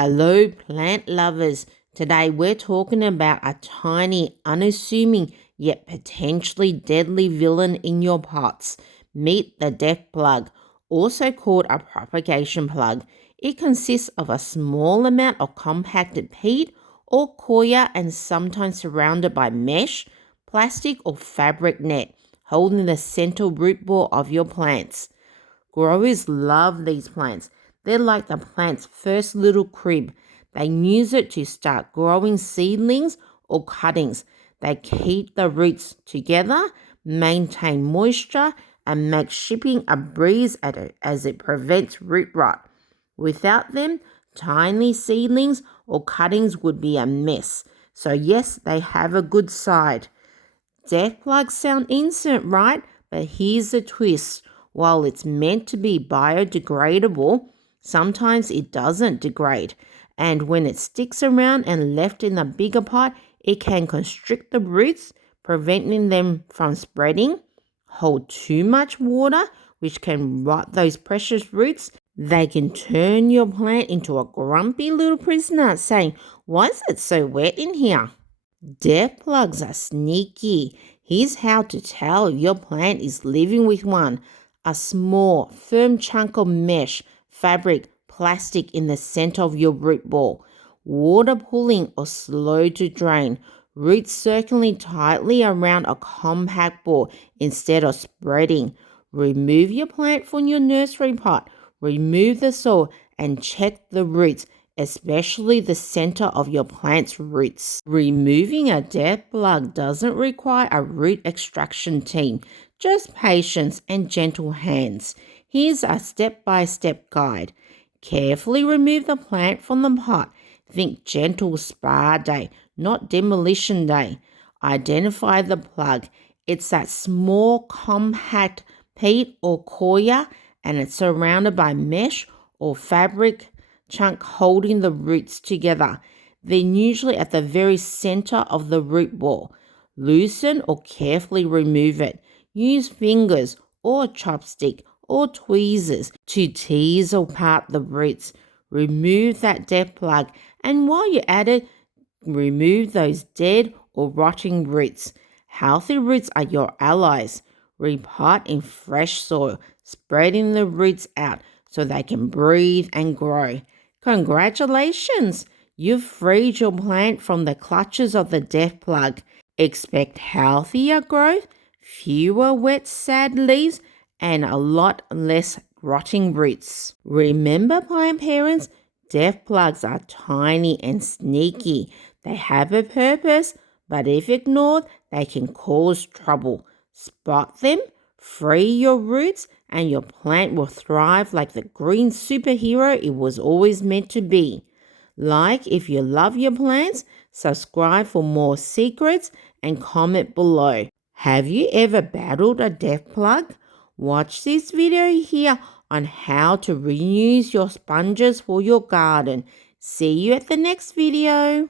Hello plant lovers, today we're talking about a tiny, unassuming yet potentially deadly villain in your pots. Meet the death plug, also called a propagation plug. It consists of a small amount of compacted peat or coir and sometimes surrounded by mesh, plastic or fabric net, holding the central root ball of your plants. Growers love these plants. They're like the plant's first little crib. They use it to start growing seedlings or cuttings. They keep the roots together, maintain moisture, and make shipping a breeze as it prevents root rot. Without them, tiny seedlings or cuttings would be a mess. So yes, they have a good side. Death plugs sound innocent, right? But here's the twist. While it's meant to be biodegradable, sometimes it doesn't degrade. And when it sticks around and left in a bigger pot, it can constrict the roots, preventing them from spreading, hold too much water, which can rot those precious roots. They can turn your plant into a grumpy little prisoner saying, "Why is it so wet in here?" Death plugs are sneaky. Here's how to tell if your plant is living with one. A small, firm chunk of mesh, fabric, plastic in the center of your root ball. Water pooling or slow to drain. Roots circling tightly around a compact ball instead of spreading. Remove your plant from your nursery pot. Remove the soil and check the roots, especially the center of your plant's roots. Removing a death plug doesn't require a root extraction team, just patience and gentle hands. Here's a step-by-step guide. Carefully remove the plant from the pot. Think gentle spa day, not demolition day. Identify the plug. It's that small, compact peat or coir, and it's surrounded by mesh or fabric chunk holding the roots together. They're usually at the very center of the root ball. Loosen or carefully remove it. Use fingers or chopstick or tweezers to tease apart the roots. Remove that dead plug, and while you're at it, remove those dead or rotting roots. Healthy roots are your allies. Repot in fresh soil, spreading the roots out so they can breathe and grow. Congratulations! You've freed your plant from the clutches of the death plug. Expect healthier growth, fewer wet, sad leaves, and a lot less rotting roots. Remember, plant parents, death plugs are tiny and sneaky. They have a purpose, but if ignored, they can cause trouble. Spot them, free your roots, and your plant will thrive like the green superhero it was always meant to be. Like if you love your plants, subscribe for more secrets, and comment below. Have you ever battled a death plug? Watch this video here on how to reuse your sponges for your garden. See you at the next video.